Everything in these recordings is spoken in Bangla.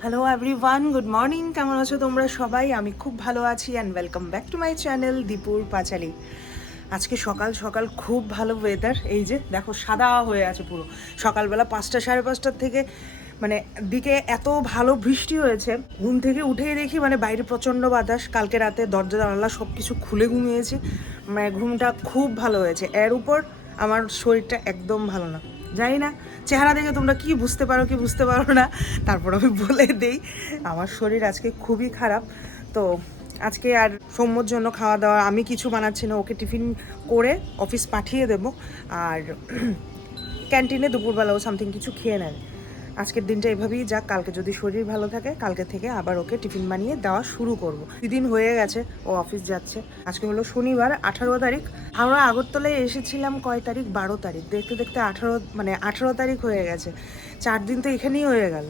হ্যালো এভরিওয়ান গুড মর্নিং কেমন আছো তোমরা সবাই? আমি খুব ভালো আছি and welcome back to my channel দীপুর পাঁচালি আজকে সকাল সকাল খুব ভালো ওয়েদার এই যে, দেখো, সাদা হয়ে আছে পুরো। সকালবেলা পাঁচটা সাড়ে পাঁচটার থেকে মানে দিকে এত ভালো বৃষ্টি হয়েছে। ঘুম থেকে উঠেই দেখি মানে বাইরে প্রচণ্ড বাতাস। কালকে রাতে দরজা, জানালা সব কিছু খুলে ঘুমিয়েছি। মানে ঘুমটা খুব ভালো হয়েছে। এর উপর আমার শরীরটা একদম ভালো না। জানি না চেহারা দেখে তোমরা কি বুঝতে পারো, কি বুঝতে পারো না? তারপর আমি বলে দেই, আমার শরীর আজকে খুবই খারাপ। তো আজকে আর সৌম্যর জন্য খাওয়া দাওয়া আমি কিছু বানাচ্ছি না, ওকে টিফিন করে অফিস পাঠিয়ে দেব। আর ক্যান্টিনে দুপুরবেলাও সামথিং কিছু খেয়ে নেবে। আজকের দিনটা এভাবেই যাক, কালকে যদি শরীর ভালো থাকে, কালকে থেকে আবার ওকে টিফিন বানিয়ে দেওয়া শুরু করব। দুদিন হয়ে গেছে, ও অফিস যাচ্ছে। আজকে হলো শনিবার, আঠারো তারিখ। আমরা আগরতলায় এসেছিলাম কয় তারিখ? বারো তারিখ। দেখতে দেখতে আঠারো মানে আঠারো তারিখ হয়ে গেছে। চার দিন তো এখানেই হয়ে গেল।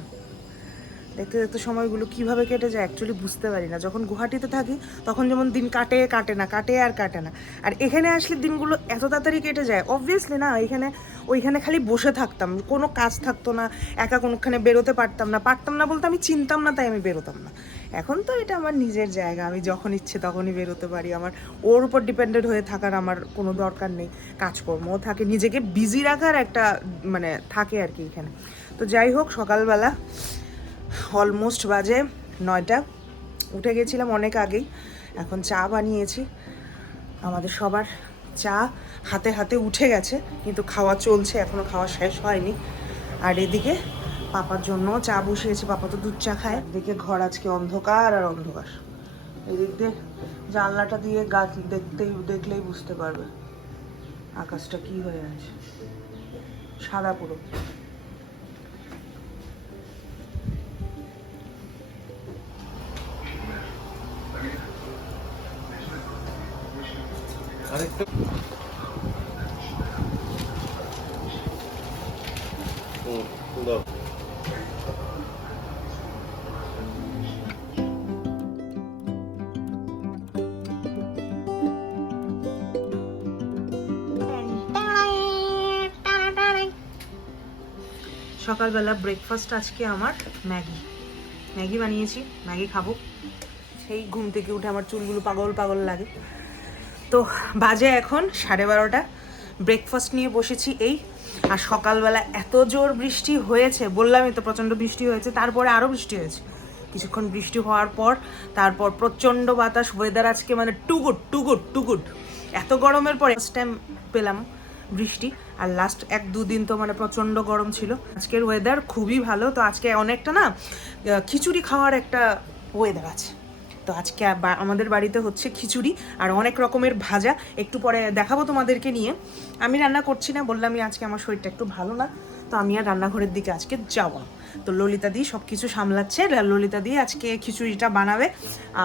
দেখতে দেখতে সময়গুলো কীভাবে কেটে যায় অ্যাকচুয়ালি বুঝতে পারি না। যখন গুয়াহাটিতে থাকি, তখন যেমন দিন কাটে কাটে না, কাটে আর কাটে না। আর এখানে আসলে দিনগুলো এত তাড়াতাড়ি কেটে যায় অবভিয়াসলি না, এখানে, ওইখানে খালি বসে থাকতাম, কোনো কাজ থাকতো না, একা কোনোখানে বেরোতে পারতাম না। পারতাম না বলতে আমি চিনতাম না, তাই আমি বেরোতাম না। এখন তো এটা আমার নিজের জায়গা, আমি যখন ইচ্ছে তখনই বেরোতে পারি। আমার, ওর উপর ডিপেন্ডেন্ট হয়ে থাকার আমার কোনো দরকার নেই, কাজকর্মও থাকে, নিজেকে বিজি রাখার একটা মানে থাকে আর কি এখানে। তো যাই হোক, সকালবেলা অলমোস্ট বাজে নয়টা। উঠে গেছিলাম অনেক আগেই। এখন চা বানিয়েছি। আমাদের সবার চা হাতে হাতে উঠে গেছে, কিন্তু খাওয়া চলছে এখনও খাওয়া শেষ হয়নি। আর এদিকে পাপার জন্য চা বসিয়েছি। পাপা তো দুধ চা খায়। এদিকে ঘর আজকে অন্ধকার আর অন্ধকার। এদিক দিয়ে জানলাটা দিয়ে গাছ দেখতেই, দেখলেই বুঝতে পারবে আকাশটা কি হয়ে আছে। সাদা পুরো। সকালবেলা ব্রেকফাস্ট আজকে আমার ম্যাগি। ম্যাগি বানিয়েছি, ম্যাগি খাব। সেই ঘুম থেকে উঠে আমার চুলগুলো পাগল পাগল লাগে। তো বাজে এখন, সাড়ে বারোটা। ব্রেকফাস্ট নিয়ে বসেছি এই। আর সকালবেলা এত জোর বৃষ্টি হয়েছে, বললামই তো প্রচণ্ড বৃষ্টি হয়েছে, তারপরে আরও বৃষ্টি হয়েছে। কিছুক্ষণ বৃষ্টি হওয়ার পর, তারপর প্রচণ্ড বাতাস ওয়েদার আজকে মানে টুগুড টুগুড টুগুড এত গরমের পরে ফার্স্ট টাইম পেলাম বৃষ্টি, আর লাস্ট এক দুদিন তো মানে প্রচণ্ড গরম ছিল। আজকের ওয়েদার খুবই ভালো, তো আজকে অনেকটা না খিচুড়ি খাওয়ার একটা ওয়েদার আছে। তো আজকে আমাদের বাড়িতে হচ্ছে খিচুড়ি আর অনেক রকমের ভাজা। একটু পরে দেখাবো তোমাদেরকে নিয়ে। আমি রান্না করছি না, বললামই আজকে আমার শরীরটা একটু ভালো না, তো আমি আর রান্নাঘরের দিকে আজকে যাব না। তো ললিতা দি সব কিছু সামলাচ্ছে ললিতা দি আজকে খিচুড়িটা বানাবে।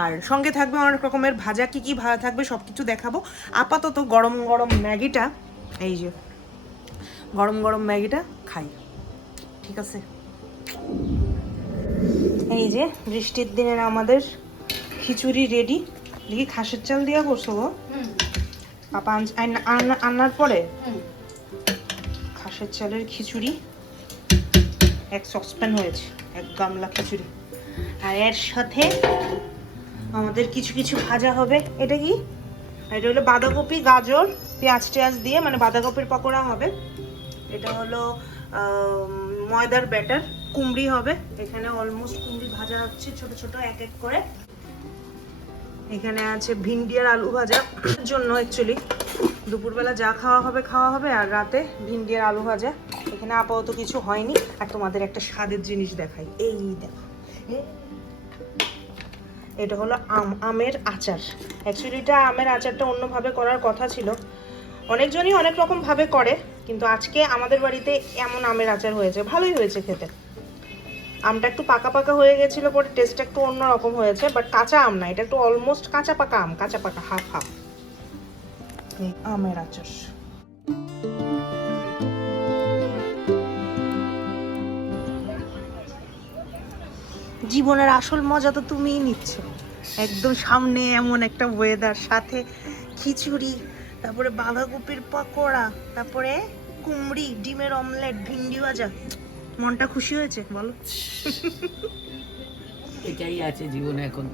আর সঙ্গে থাকবে অনেক রকমের ভাজা, কি কি ভাজা থাকবে সব কিছু দেখাবো। আপাতত গরম গরম ম্যাগিটা, এই যে, গরম গরম ম্যাগিটা খাই। ঠিক আছে? এই যে, বৃষ্টির দিনের আমাদের খিচুড়ি রেডি দেখি খাসের চাল দিয়া করছ গো। পাপা আন- আন- আন- আনার পরে? খাসের চালের খিচুড়ি। এক সসপ্যান হয়েছে এক গামলা খিচুড়ি। আর এর সাথে আমাদের কিছু কিছু ভাজা হবে। এটা কি? এটা হলো বাঁধাকপি গাজর পেঁয়াজ টেয়াজ দিয়ে মানে বাঁধাকপির পকোড়া হবে। এটা হলো ময়দার ব্যাটার কুমড়ি হবে। এখানে অলমোস্ট কুমড়ি ভাজা হচ্ছে ছোট ছোট এক এক করে। এখানে আছে ভিন্ডি আর আলু ভাজা জন্য অ্যাকচুয়ালি দুপুরবেলা যা খাওয়া হবে খাওয়া হবে, আর রাতে ভিন্ডি আর আলু ভাজা। এখানে আপাতত কিছু হয়নি। আর তোমাদের একটা স্বাদের জিনিস দেখাই। এই দেখো। এটা হলো আম, আমের আচার। অ্যাকচুয়ালি এটা আমের আচারটা অন্যভাবে করার কথা ছিল। অনেকজনই অনেক রকম ভাবে করে, কিন্তু আজকে আমাদের বাড়িতে এমন আমের আচার হয়েছে। ভালোই হয়েছে খেতে। আমটা একটু পাকা পাকা হয়ে গেছিল পরে টেস্টটা একটু অন্যরকম হয়েছে বাট কাঁচা আম না, এটা একটু অলমোস্ট কাঁচা পাকা আম, কাঁচা পাকা হাফ হাফ আমের আচার। জীবনের আসল মজা তো তুমিই নিচ্ছ। একদম সামনে এমন একটা ওয়েদার সাথে খিচুড়ি, তারপরে বাঁধাকপির পকোড়া, তারপরে কুমড়ি, ডিমের অমলেট ভিন্ডি ভাজা। মনটা খুশি হয়েছে? বলো। এটাই আছে জীবনে এখন।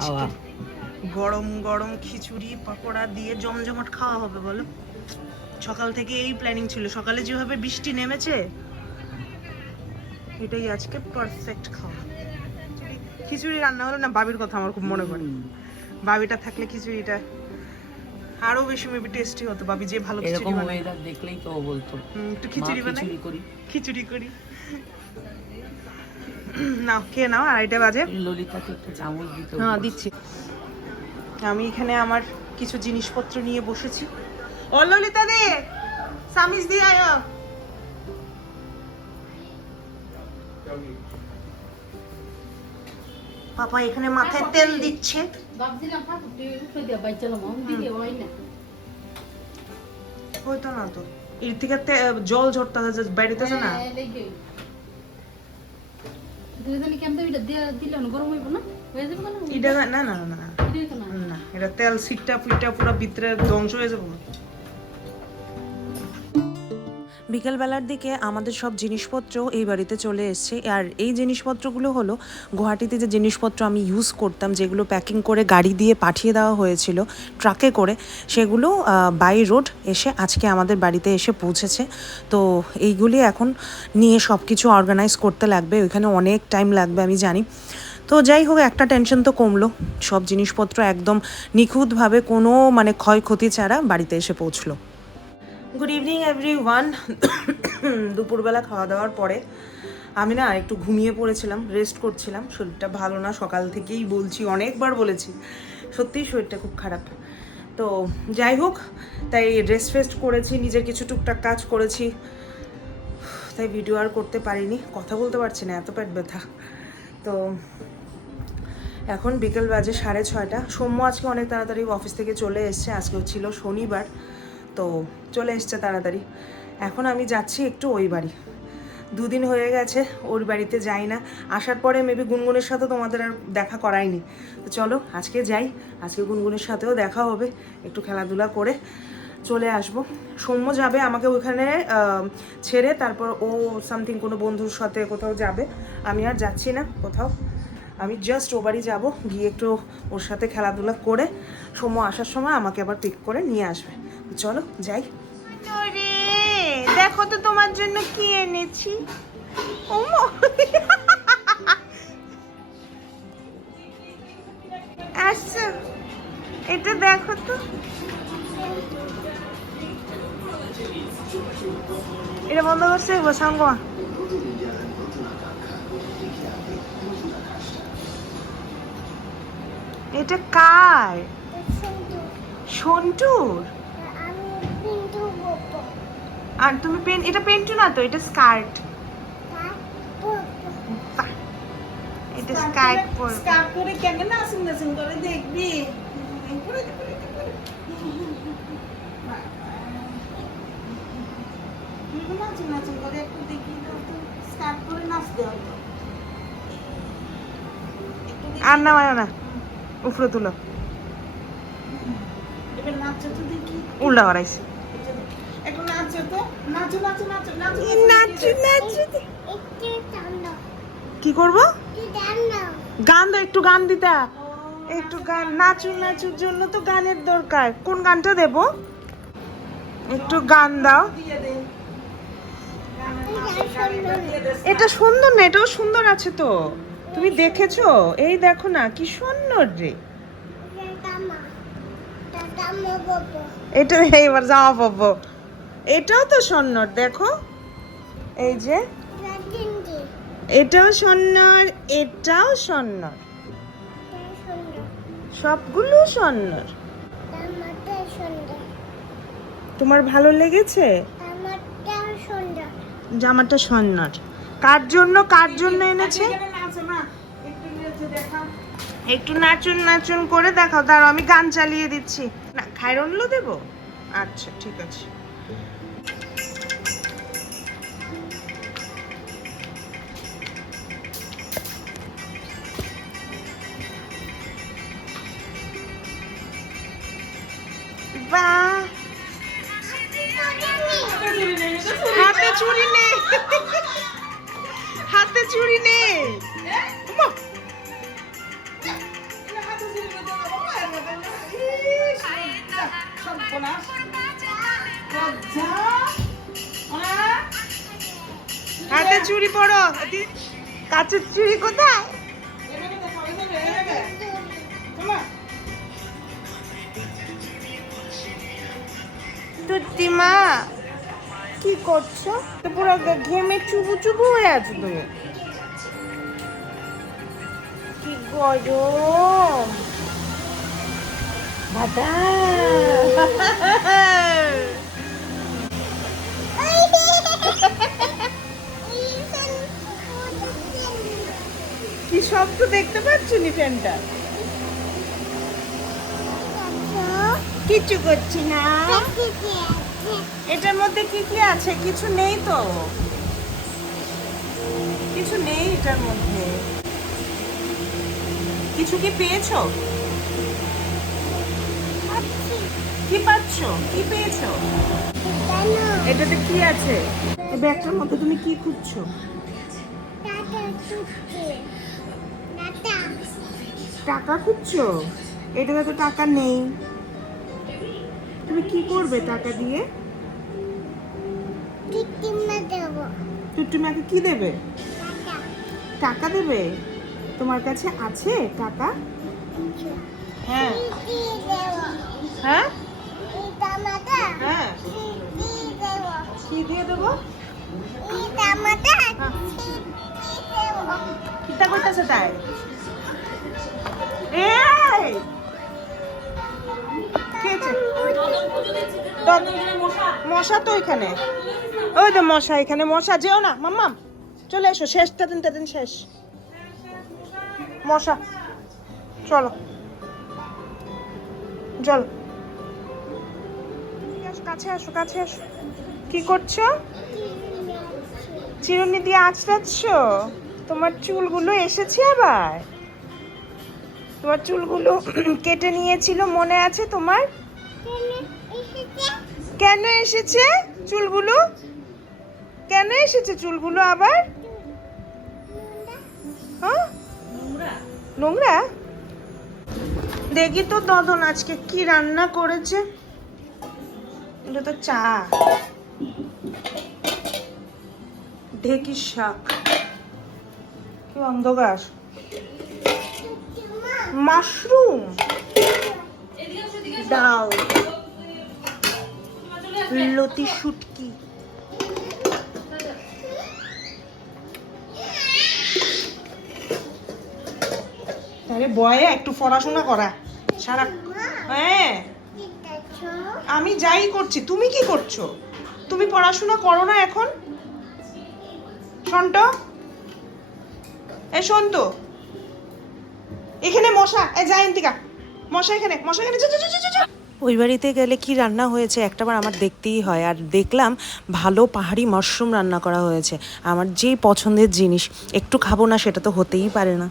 খাওয়া। গরম গরম খিচুড়ি পাকোড়া দিয়ে জমজমাট খাওয়া হবে বলো। সকাল থেকে এই প্ল্যানিং ছিল। সকালে যেভাবে বৃষ্টি নেমেছে এটাই আজকে পারফেক্ট খাওয়া। খিচুড়ি রান্না হলো না বাবির কথা আমার খুব মনে পড়ে। বাবিটা থাকলে খিচুড়িটা আরও বেশি মেবি টেস্টি হতো বাবি যে ভালো খিচুড়ি এরকম ওয়েদার দেখলেই তো বলতো একটু খিচুড়ি বানাই। খিচুড়ি করি। খিচুড়ি করি। নাও খেয়ে নাও আড়াইটা বাজে। ললিতাকে একটু চামচ দিতে হ্যাঁ দিচ্ছি। আমি এখানে আমার কিছু জিনিসপত্র নিয়ে বসেছি। ও ললিতা দে সামিজ দিয়ে আয়। পাপা এখানে মাথায় তেল দিচ্ছে। ভাবছিলাম ঠাকুর উঠে দিয়ে বাইচালাম আমি হয় না। তো। এর থেকে জল ঝরতে বেড়িতেছে না। হ্যাঁ, লেগে। কেমন এটা দিলে না গরম হইব না? হয়ে যাবে না এটা না। না এটা তেল সিটটা ফুইটা পুরো ভিতরে ধ্বংস হয়ে যাবে। বিকেলবেলার দিকে আমাদের সব জিনিসপত্র এই বাড়িতে চলে এসছে। আর এই জিনিসপত্রগুলো হলো গুয়াহাটিতে যে জিনিসপত্র আমি ইউজ করতাম, যেগুলো প্যাকিং করে গাড়ি দিয়ে পাঠিয়ে দেওয়া হয়েছিল ট্রাকে করে, সেগুলো বাই রোড এসে আজকে আমাদের বাড়িতে এসে পৌঁছেছে। তো এইগুলি এখন নিয়ে সব কিছু অর্গানাইজ করতে লাগবে, ওইখানে অনেক টাইম লাগবে আমি জানি। তো যাই হোক, একটা টেনশন তো কমলো। সব জিনিসপত্র একদম নিখুঁতভাবে কোনো মানে ক্ষয়ক্ষতি ছাড়া বাড়িতে এসে পৌঁছলো। গুড ইভিনিং এভরি ওয়ান দুপুরবেলা খাওয়া দাওয়ার পরে আমি না একটু ঘুমিয়ে পড়েছিলাম রেস্ট করছিলাম। শরীরটা ভালো না, সকাল থেকেই বলছি, অনেকবার বলেছি। সত্যিই শরীরটা খুব খারাপ। তো যাই হোক, তাই রেস্ট ফেস্ট করেছি, নিজের কিছু টুকটাক কাজ করেছি। তাই ভিডিও আর করতে পারিনি, কথা বলতে পারছি না, এত পেট ব্যথা। তো এখন বিকেল বাজে সাড়ে ছয়টা। সৌম্য আজকে অনেক তাড়াতাড়ি অফিস থেকে চলে এসছে আজকে ছিল শনিবার। তো চলে এসছে তাড়াতাড়ি। এখন আমি যাচ্ছি একটু ওই বাড়ি। দুদিন হয়ে গেছে, ওর বাড়িতে যাই না। আসার পরে মেবি গুনগুনের সাথে তোমাদের আর দেখা করায়নি তো চলো, আজকে যাই। আজকে গুনগুনের সাথেও দেখা হবে, একটু খেলাধুলা করে চলে আসব। সৌম্য যাবে আমাকে ওইখানে ছেড়ে তারপর ও সামথিং কোনো বন্ধুর সাথে কোথাও যাবে। আমি আর যাচ্ছি না কোথাও। আমি জাস্ট ও বাড়ি যাব, গিয়ে একটু ওর সাথে খেলাধুলা করে সৌম্য আসার সময় আমাকে আবার পিক করে নিয়ে আসবে। চলো, যাই। দেখো তো তোমার জন্য কি এনেছি। ওমো। আচ্ছা এটা দেখো তো। এটা বন্ধ করছে বসাঙ্গ এটা কার? সন্টুর? আর তুমি পেন এটা পেন্টু না তো এটা স্কার্ট এটা স্কার্ট পরবে। স্কার্ট করে কেন নাচুন নাচুন করে দেখবি? করে একটু দেখি তো, স্কার্ট নাচতে হবে। আর না মানে না তুলো। নাচো উল্টা একটু নাচো তো নাচো নাচো নাচো নাচো নাচু নাচু। কি করব? গান দাও। একটু গান দিতা। একটু গান নাচু নাচুর জন্য তো গানের দরকার। কোন গানটা দেব? একটু গান দাও। এটা সুন্দর না এটাও সুন্দর আছে তো। তুমি দেখেছ? এই দেখো না কি সুন্দর রে। এটা এইবার যাওয়া পাবো এটাও তো সুন্দর দেখো। এই যে, এটাও সুন্দর এটাও সুন্দর সবগুলো সুন্দর তোমার ভালো লেগেছে? জামাটা সুন্দর কার জন্য কার জন্য এনেছে? একটু নাচুন নাচুন করে দেখাও। দাঁড়াও, আমি গান চালিয়ে দিচ্ছি। না খাইরনলো দেবো? আচ্ছা ঠিক আছে। হাতে চুড়ি পড়ো কাচের চুড়ি কোথায়? তুত্তি মা কি করছ? তো পুরো ঘেমে চুবু চুবু হয়ে আছো তুমি কি গরম। দাদা কি শব্দ দেখতে পাচ্ছ নি ফ্যানটা? কিচ্ছু করছি না। এটার মধ্যে কি কি আছে? কিছু নেই তো। কিছু নেই এটার মধ্যে। কিছু কি পেয়েছ? কি পাচ্ছ? কি পেয়েছ? এটাতে কি আছে? এই ব্যাগটার মধ্যে তুমি কি খুঁজছো? টাকা খুঁজছো। এটাতে তো টাকা নেই। তুমি কি করবে টাকা দিয়ে? টুট্টুমাকে কি দেবে? টাকা। দেবে? তোমার কাছে আছে টাকা? হ্যাঁ। হ্যাঁ? হ্যাঁ। কি দিয়ে দেবো? কিতা করতেছে তাই? মশা তো এখানে। ওই তো মশা এখানে। মশা যেও না। মাম্মাম চলে এসো। শেষ তাদিন তাদিন শেষ। মশা। চলো। চলো কাছে আসো কাছে আসো। কি করছ? চিরুনি দিয়ে আঁচড়াচ্ছ? তোমার চুলগুলো এসেছে আবার? তোমার চুলগুলো কেটে নিয়েছিল, মনে আছে তোমার? কেন এসেছে চুলগুলো? কেন এসেছে চুলগুলো আবার? হ্যাঁ? নোংরা? দেখি তো দদন আজকে কি রান্না করেছে। এটা তো চা। ঢেকির শাক। কি অন্ধকার। মাশরুম। ডাল। লতি শুটকি। তাহলে বয়ে, একটু পড়াশোনা করা। সারা হ্যাঁ। আমি যাই করছি, তুমি কি করছ? তুমি পড়াশোনা করো না এখন? শোনটো এ শোন তো এখানে মশা, এ যাই ইন্তিকা মশা এখানে মশা এখানে। ওই বাড়িতে গেলে কি রান্না হয়েছে? একটাবার আমার দেখতেই হয়। আর দেখলাম ভালো পাহাড়ি মাশরুম রান্না করা হয়েছে। আমার যেই পছন্দের জিনিস, একটু খাব না, সেটা তো হতেই পারে না।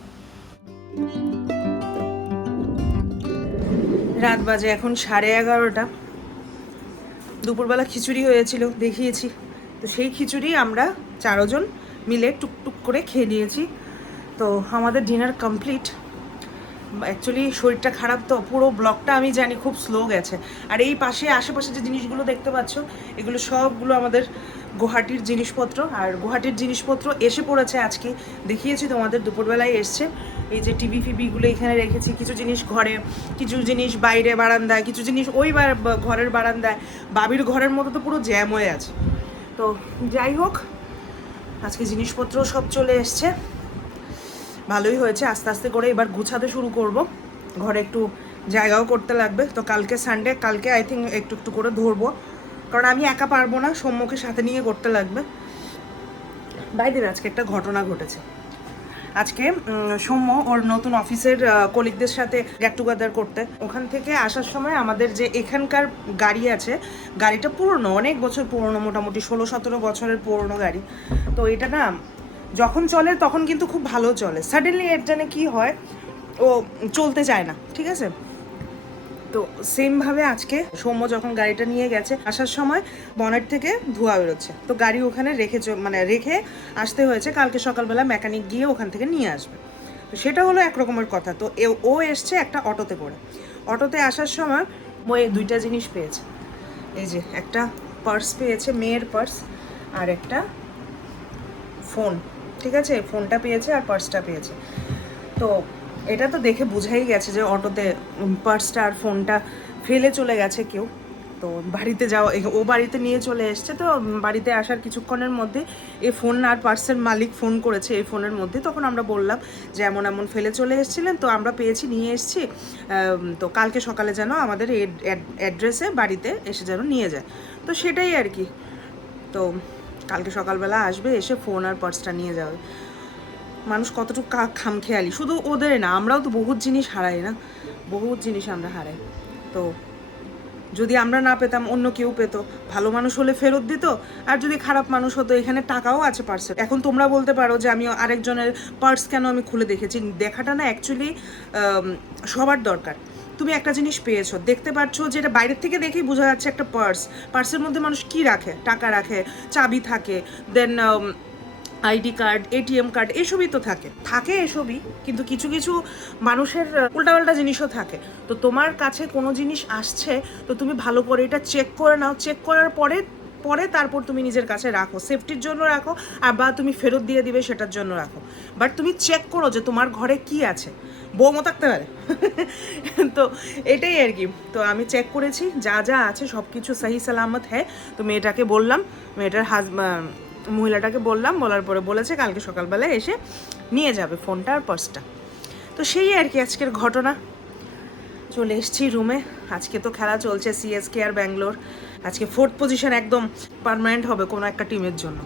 রাত বাজে এখন সাড়ে এগারোটা। দুপুরবেলা খিচুড়ি হয়েছিল, দেখিয়েছি। তো সেই খিচুড়ি আমরা চারজন মিলে টুকটুক করে খেয়ে নিয়েছি। তো আমাদের ডিনার কমপ্লিট। অ্যাকচুয়ালি শরীরটা খারাপ তো, পুরো ব্লকটা আমি জানি খুব স্লো গেছে। আর এই পাশে, আশেপাশে যে জিনিসগুলো দেখতে পাচ্ছ, এগুলো সবগুলো আমাদের গুয়াহাটির জিনিসপত্র। আর গুয়াহাটির জিনিসপত্র এসে পড়েছে আজকে। দেখিয়েছি তোমাদের, দুপুরবেলায় এসছে। এই যে টিভি ফিবিগুলো এখানে রেখেছি, কিছু জিনিস ঘরে, কিছু জিনিস বাইরে বারান্দায়, কিছু জিনিস ওই ঘরের বারান্দায়। বাবির ঘরের মতো তো পুরো জ্যাম হয়ে আছে। তো যাই হোক, আজকে জিনিসপত্র সব চলে এসছে। ভালোই হয়েছে, আস্তে আস্তে করে এবার গুছাতে শুরু করব। ঘরে একটু জায়গাও করতে লাগবে। তো কালকে সানডে কালকে আই থিঙ্ক একটু একটু করে ধরবো। কারণ আমি একা পারব না সম্মুখে সাথে নিয়ে করতে লাগবে। বাইদের আজকে একটা ঘটনা ঘটেছে। আজকে সৌম্য ওর নতুন অফিসের কলিগদের সাথে গেট টুগেদার করতে। ওখান থেকে আসার সময় আমাদের যে এখানকার গাড়ি আছে, গাড়িটা পুরনো, অনেক বছর পুরনো, মোটামুটি ষোলো, সতেরো বছরের পুরনো গাড়ি। তো এটা না, যখন চলে তখন কিন্তু খুব ভালো চলে। সাডেনলি এর জানে কী হয়, ও চলতে চায় না, ঠিক আছে? তো সেমভাবে আজকে সৌম্য যখন গাড়িটা নিয়ে গেছে, আসার সময় বনেট থেকে ধোঁয়া বেরোচ্ছে। তো গাড়ি ওখানে রেখে মানে রেখে আসতে হয়েছে, কালকে সকালবেলা মেকানিক গিয়ে ওখান থেকে নিয়ে আসবে। তো সেটা হলো এক রকমের কথা। তো ও এসছে একটা অটোতে করে। অটোতে আসার সময় ও এই দুইটা জিনিস পেয়েছে। এই যে একটা পার্স পেয়েছে, মেয়ের পার্স আর একটা ফোন ঠিক আছে? ফোনটা পেয়েছে আর পার্সটা পেয়েছে। তো এটা তো দেখে বোঝাই গেছে যে অটোতে পার্সটা আর ফোনটা ফেলে চলে গেছে কেউ। তো বাড়িতে যাওয়া ও বাড়িতে নিয়ে চলে এসছে, তো বাড়িতে আসার কিছুক্ষণের মধ্যে এই ফোন আর পার্সের মালিক ফোন করেছে এই ফোনের মধ্যে। তখন আমরা বললাম যে এমন এমন ফেলে চলে এসেছিলেন, তো আমরা পেয়েছি, নিয়ে এসেছি। তো কালকে সকালে যেন আমাদের এই অ্যাড্রেসে বাড়িতে এসে যেন নিয়ে যায়। তো সেটাই আর কি। তো কালকে সকালবেলা আসবে, এসে ফোন আর পার্সটা নিয়ে যাবে। মানুষ কতটুকু খামখেয়ালি। শুধু ওদের না, আমরাও তো বহুত জিনিস হারাই না। বহুত জিনিস আমরা হারাই। তো যদি আমরা না পেতাম, অন্য কেউ পেতো। ভালো মানুষ হলে ফেরত দিত, আর যদি খারাপ মানুষ হতো, এখানে টাকাও আছে পার্সে এখন তোমরা বলতে পারো যে আমি আরেকজনের পার্স কেন আমি খুলে দেখেছি? দেখাটা না অ্যাকচুয়ালি সবার দরকার। তুমি একটা জিনিস পেয়েছ, দেখতে পাচ্ছ যে এটা বাইরের থেকে দেখেই বোঝা যাচ্ছে একটা পার্স পার্সের মধ্যে মানুষ কি রাখে? টাকা রাখে, চাবি থাকে then ID card, ATM card, এসবই তো থাকে। থাকে এসবই, কিন্তু কিছু কিছু মানুষের উল্টাপাল্টা জিনিসও থাকে। তো তোমার কাছে কোনো জিনিস আসছে, তো তুমি ভালো করে এটা চেক করে নাও। চেক করার পরে পরে তারপর তুমি নিজের কাছে রাখো। সেফটির জন্য রাখো, আর বা তুমি ফেরত দিয়ে দিবে, সেটার জন্য রাখো। বাট তুমি চেক করো যে তোমার ঘরে কি আছে। বৌমো থাকতে পারে। তো এটাই আর কি। তো আমি চেক করেছি, যা যা আছে সব কিছু সহি সালামত হ্যাঁ তো মেয়েটাকে বললাম, মেয়েটার হাজব্যান্ড মহিলাটাকে বললাম, বলার পরে বলেছে কালকে সকালবেলা এসে নিয়ে যাবে ফোনটা আর পার্সটা। তো সেই আর কি আজকের ঘটনা। চলে এসেছি রুমে আজকে তো খেলা চলছে সিএসকে আর ব্যাঙ্গালোর আজকে ফোর্থ পজিশন একদম পারমানেন্ট হবে কোনো একটা টিমের জন্য।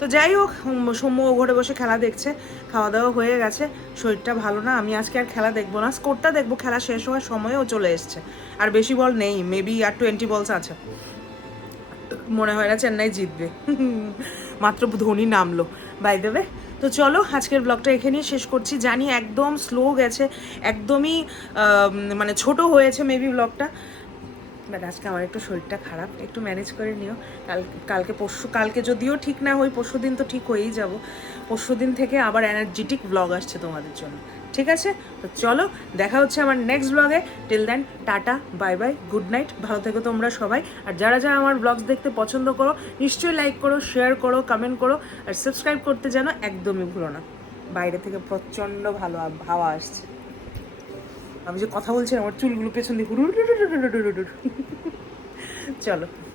তো যাই হোক সৌম্য ঘরে বসে খেলা দেখছে। খাওয়া দাওয়া হয়ে গেছে। শরীরটা ভালো না। আমি আজকে আর খেলা দেখব না। স্কোরটা দেখব। খেলা শেষ হওয়ার সময়ও চলে এসছে। আর বেশি বল নেই। মেবি আর টোয়েন্টি বলস আছে। মনে হয় না চেন্নাই জিতবে। মাত্র ধোনি নামলো বাই দেবে তো চলো, আজকের ব্লগটা এখানেই শেষ করছি। জানি একদম স্লো গেছে, একদমই মানে ছোট হয়েছে মেবি ব্লগটা বাট আজকে আমার একটু শরীরটা খারাপ, একটু ম্যানেজ করে নিও। কাল, কালকে পরশু, কালকে যদিও ঠিক না হই পরশু দিন তো ঠিক হয়েই যাব। পরশু দিন থেকে আবার এনার্জেটিক ব্লগ আসছে তোমাদের জন্য। ঠিক আছে? তো চলো, দেখা হচ্ছে আমার নেক্সট ব্লগে till then tata bye bye good night ভালো থেকো তোমরা সবাই। আর যারা যারা আমার ব্লগস দেখতে পছন্দ করো, নিশ্চয়ই লাইক করো শেয়ার করো কমেন্ট করো। আর সাবস্ক্রাইব করতে যেন একদমই ভুলো না। বাইরে থেকে প্রচণ্ড ভালো হাওয়া আসছে। আমি যে কথা বলছি আমার চুলগুলো পেছন দিয়ে চলো